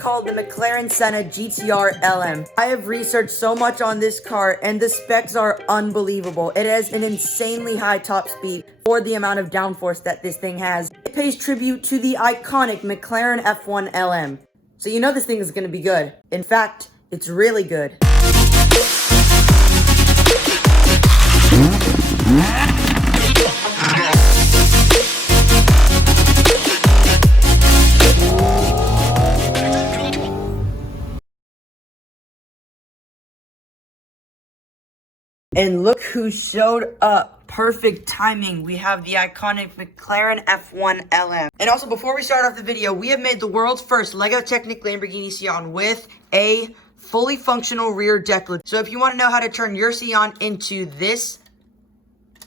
called the McLaren Senna GTR LM. I have researched so much on this car and the specs are unbelievable. It has an insanely high top speed for the amount of downforce that this thing has. It pays tribute to the iconic McLaren F1 LM. So you know this thing is going to be good. In fact, it's really good. And look who showed up. Perfect timing. We have the iconic McLaren F1 LM. And also, before we start off the video, we have made the world's first Lego Technic Lamborghini Sion with a fully functional rear deck lid. So if you want to know how to turn your Sion into this,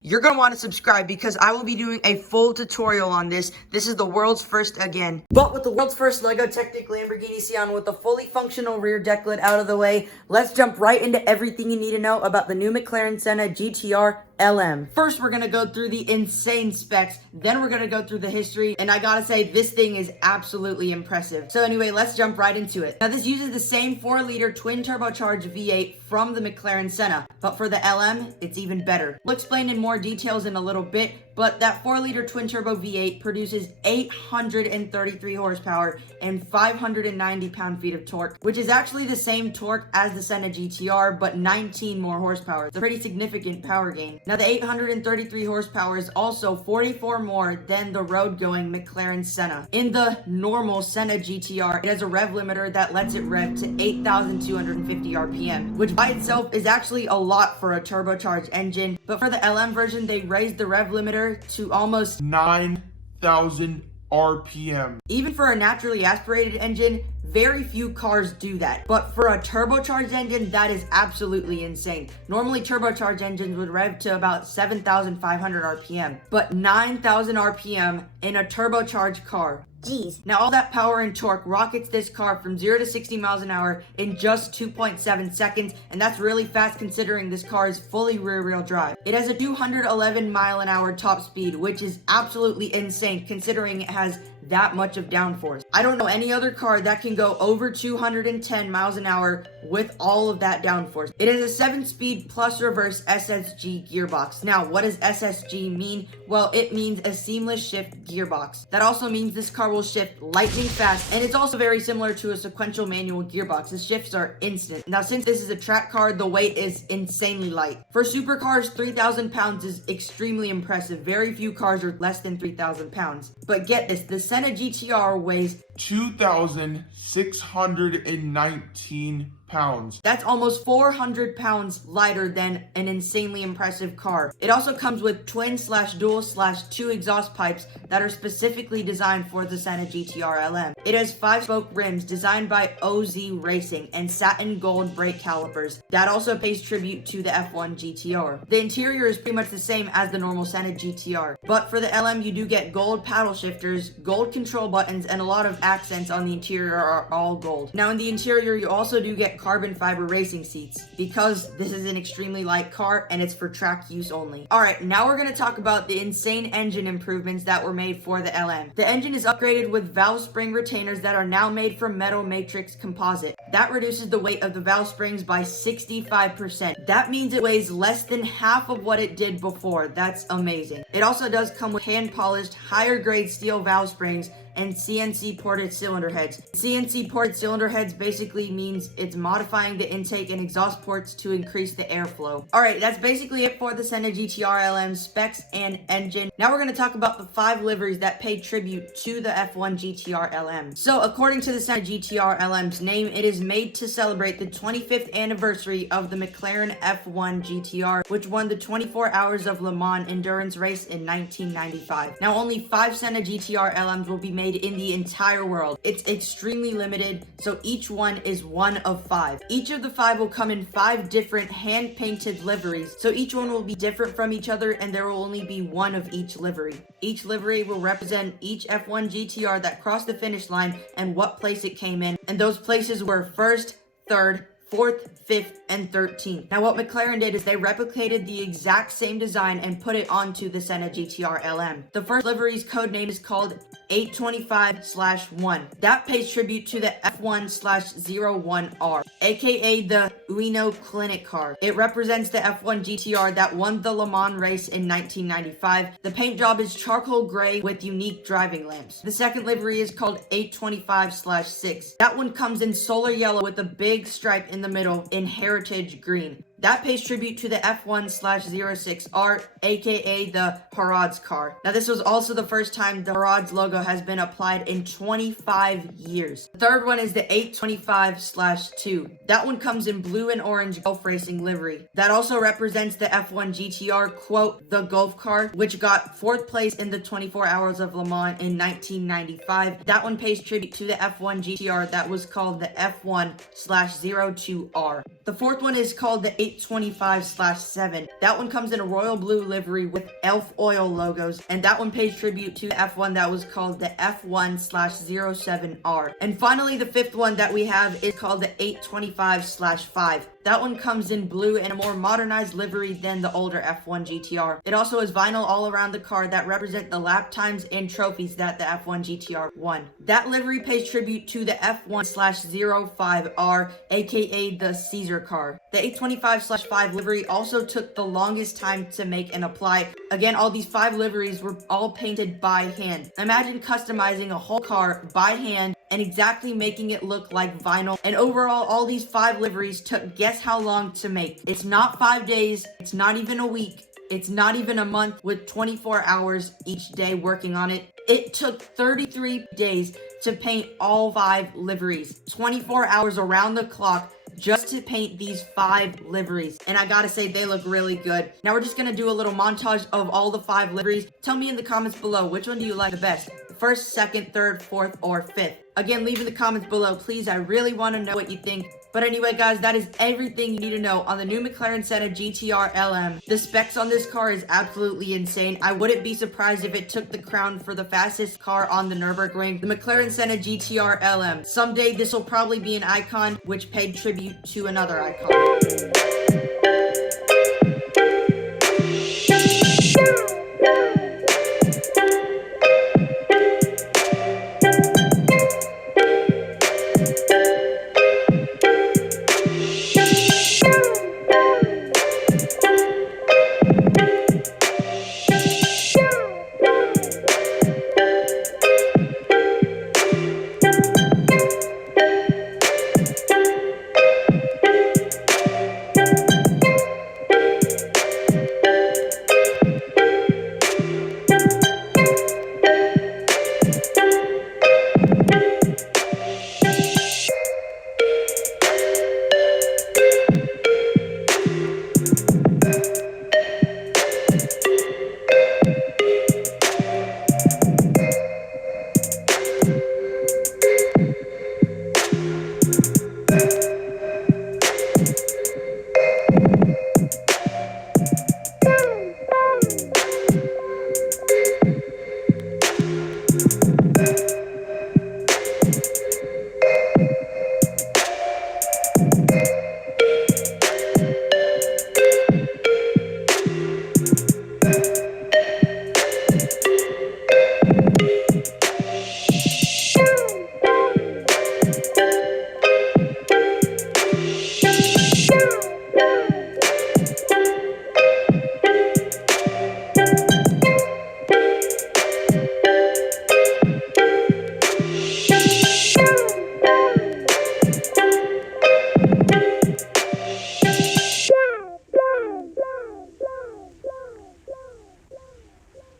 you're going to want to subscribe because I will be doing a full tutorial on this. This is the world's first again. But with the world's first Lego Technic Lamborghini Sion with a fully functional rear deck lid out of the way, let's jump right into everything you need to know about the new McLaren Senna GTR LM. First, we're going to go through the insane specs. Then we're going to go through the history. And I got to say, this thing is absolutely impressive. So anyway, let's jump right into it. Now, this uses the same 4-liter twin turbocharged V8 from the McLaren Senna. But for the LM, it's even better. We'll explain in more details in a little bit. But that 4-liter twin turbo V8 produces 833 horsepower and 590 pound-feet of torque, which is actually the same torque as the Senna GTR, but 19 more horsepower. It's a pretty significant power gain. Now, the 833 horsepower is also 44 more than the road-going McLaren Senna. In the normal Senna GTR, it has a rev limiter that lets it rev to 8,250 RPM, which by itself is actually a lot for a turbocharged engine. But for the LM version, they raised the rev limiter to almost 9,000 RPM. Even for a naturally aspirated engine, very few cars do that. But for a turbocharged engine, that is absolutely insane. Normally, turbocharged engines would rev to about 7,500 RPM, but 9,000 RPM in a turbocharged car. Jeez. Now, all that power and torque rockets this car from 0 to 60 miles an hour in just 2.7 seconds, and that's really fast considering this car is fully rear-wheel drive. It has a 211 mile an hour top speed, which is absolutely insane considering it has that much of downforce. I don't know any other car that can go over 210 miles an hour with all of that downforce. It is a 7-speed plus reverse SSG gearbox. Now, what does SSG mean? Well, it means a seamless shift gearbox. That also means this car will shift lightning fast, and it's also very similar to a sequential manual gearbox. The shifts are instant. Now, since this is a track car, the weight is insanely light. For supercars, 3,000 pounds is extremely impressive. Very few cars are less than 3,000 pounds. But get this, the Senna GTR weighs 2,619 pounds. That's almost 400 pounds lighter than an insanely impressive car. It also comes with twin/dual/2 exhaust pipes that are specifically designed for the Senna GTR LM. It has 5-spoke rims designed by OZ Racing and satin gold brake calipers. That also pays tribute to the F1 GTR. The interior is pretty much the same as the normal Senna GTR, but for the LM you do get gold paddle shifters, gold control buttons, and a lot of accents on the interior are all gold. Now, in the interior you also do get carbon fiber racing seats because this is an extremely light car and it's for track use only. Alright, now we're going to talk about the insane engine improvements that were made for the LM. The engine is upgraded with valve spring retainers that are now made from metal matrix composite. That reduces the weight of the valve springs by 65%. That means it weighs less than half of what it did before. That's amazing. It also does come with hand polished, higher grade steel valve springs and CNC ported cylinder heads. CNC ported cylinder heads basically means it's modifying the intake and exhaust ports to increase the airflow. Alright, that's basically it for the Senna GTR LM specs and engine. Now we're going to talk about the 5 liveries that pay tribute to the F1 GTR LM. So according to the Senna GTR LM's name, it is made to celebrate the 25th anniversary of the McLaren F1 GTR, which won the 24 Hours of Le Mans endurance race in 1995. Now only 5 Senna GTR LMs will be made in the entire world. It's extremely limited, so each one is one of 5. Each of the 5 will come in 5 different hand-painted liveries, so each one will be different from each other and there will only be one of each livery. Each livery will represent each F1 GTR that crossed the finish line and what place it came in, and those places were 1st, 3rd, 4th, 5th, and 13th. Now what McLaren did is they replicated the exact same design and put it onto the Senna GTR LM. The first livery's code name is called 825/1. That pays tribute to the F1/01R, aka the Ueno Clinic car. It represents the F1 GTR that won the Le Mans race in 1995. The paint job is charcoal gray with unique driving lamps. The second livery is called 825/6. That one comes in solar yellow with a big stripe in the middle in heritage green. That pays tribute to the F1/06R, aka the Mercades car. Now this was also the first time the Mercades logo has been applied in 25 years. The third one is the 825/2. That one comes in blue and orange Gulf Racing livery. That also represents the F1 GTR, quote, the Gulf car, which got 4th place in the 24 Hours of Le Mans in 1995. That one pays tribute to the F1 GTR that was called the F1/02R. The fourth one is called the 825/7. That one comes in a royal blue livery with Elf Oil logos, and that one pays tribute to the F1 that was called the F1/07R. And finally, the fifth one that we have is called the 825/5. That one comes in blue and a more modernized livery than the older F1 GTR. It also has vinyl all around the car that represent the lap times and trophies that the F1 GTR won. That livery pays tribute to the F1/05R, aka the Caesar car. The 825/5 livery also took the longest time to make and apply. Again, all these 5 liveries were all painted by hand. Imagine customizing a whole car by hand and exactly making it look like vinyl. And overall, all these 5 liveries took, guess how long to make? It's not 5 days, it's not even a week, it's not even a month, with 24 hours each day working on it. It took 33 days to paint all 5 liveries, 24 hours around the clock, just to paint these 5 liveries. And I gotta say, they look really good. Now we're just gonna do a little montage of all the 5 liveries. Tell me in the comments below, which one do you like the best? First, second, third, fourth, or fifth? Again, leave in the comments below, please. I really want to know what you think. But anyway, guys, that is everything you need to know on the new McLaren Senna GTR LM. The specs on this car is absolutely insane. I wouldn't be surprised if it took the crown for the fastest car on the Nurburgring. The McLaren Senna GTR LM. Someday, this will probably be an icon, which paid tribute to another icon.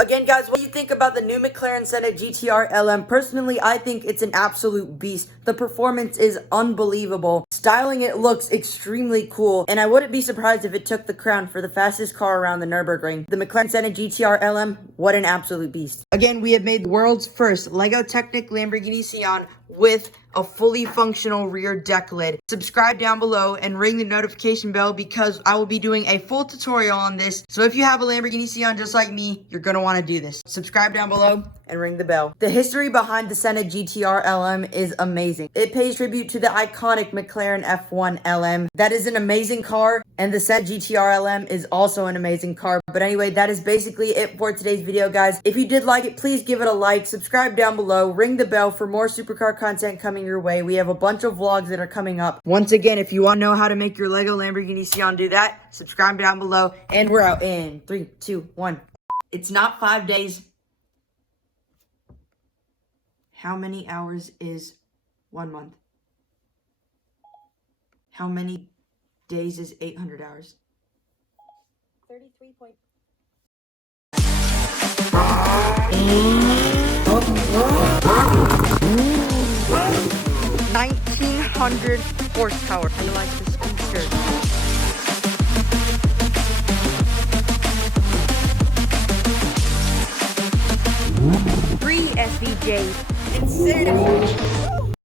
Again, guys, what do you think about the new McLaren Senna GTR LM? Personally, I think it's an absolute beast. The performance is unbelievable. Styling, it looks extremely cool, and I wouldn't be surprised if it took the crown for the fastest car around the Nurburgring. The McLaren Senna GTR LM, what an absolute beast. Again, we have made the world's first Lego Technic Lamborghini Sian with a fully functional rear deck lid. Subscribe down below and ring the notification bell because I will be doing a full tutorial on this. So if you have a Lamborghini Sian just like me, you're going to want to do this. Subscribe down below and ring the bell. The history behind the Senna GTR LM is amazing. It pays tribute to the iconic McLaren F1 LM. That is an amazing car, and the Senna GTR LM is also an amazing car. But anyway, that is basically it for today's video, guys. If you did like it, please give it a like, subscribe down below, ring the bell for more supercar content coming your way. We have a bunch of vlogs that are coming up. Once again, if you want to know how to make your Lego Lamborghini Sion do that, subscribe down below, and we're out in 3, 2, 1. It's not 5 days. How many hours is 1 month? How many days is 800 hours? 33 point. 1900 horsepower. I like this feature. Free SVJ. Insanity.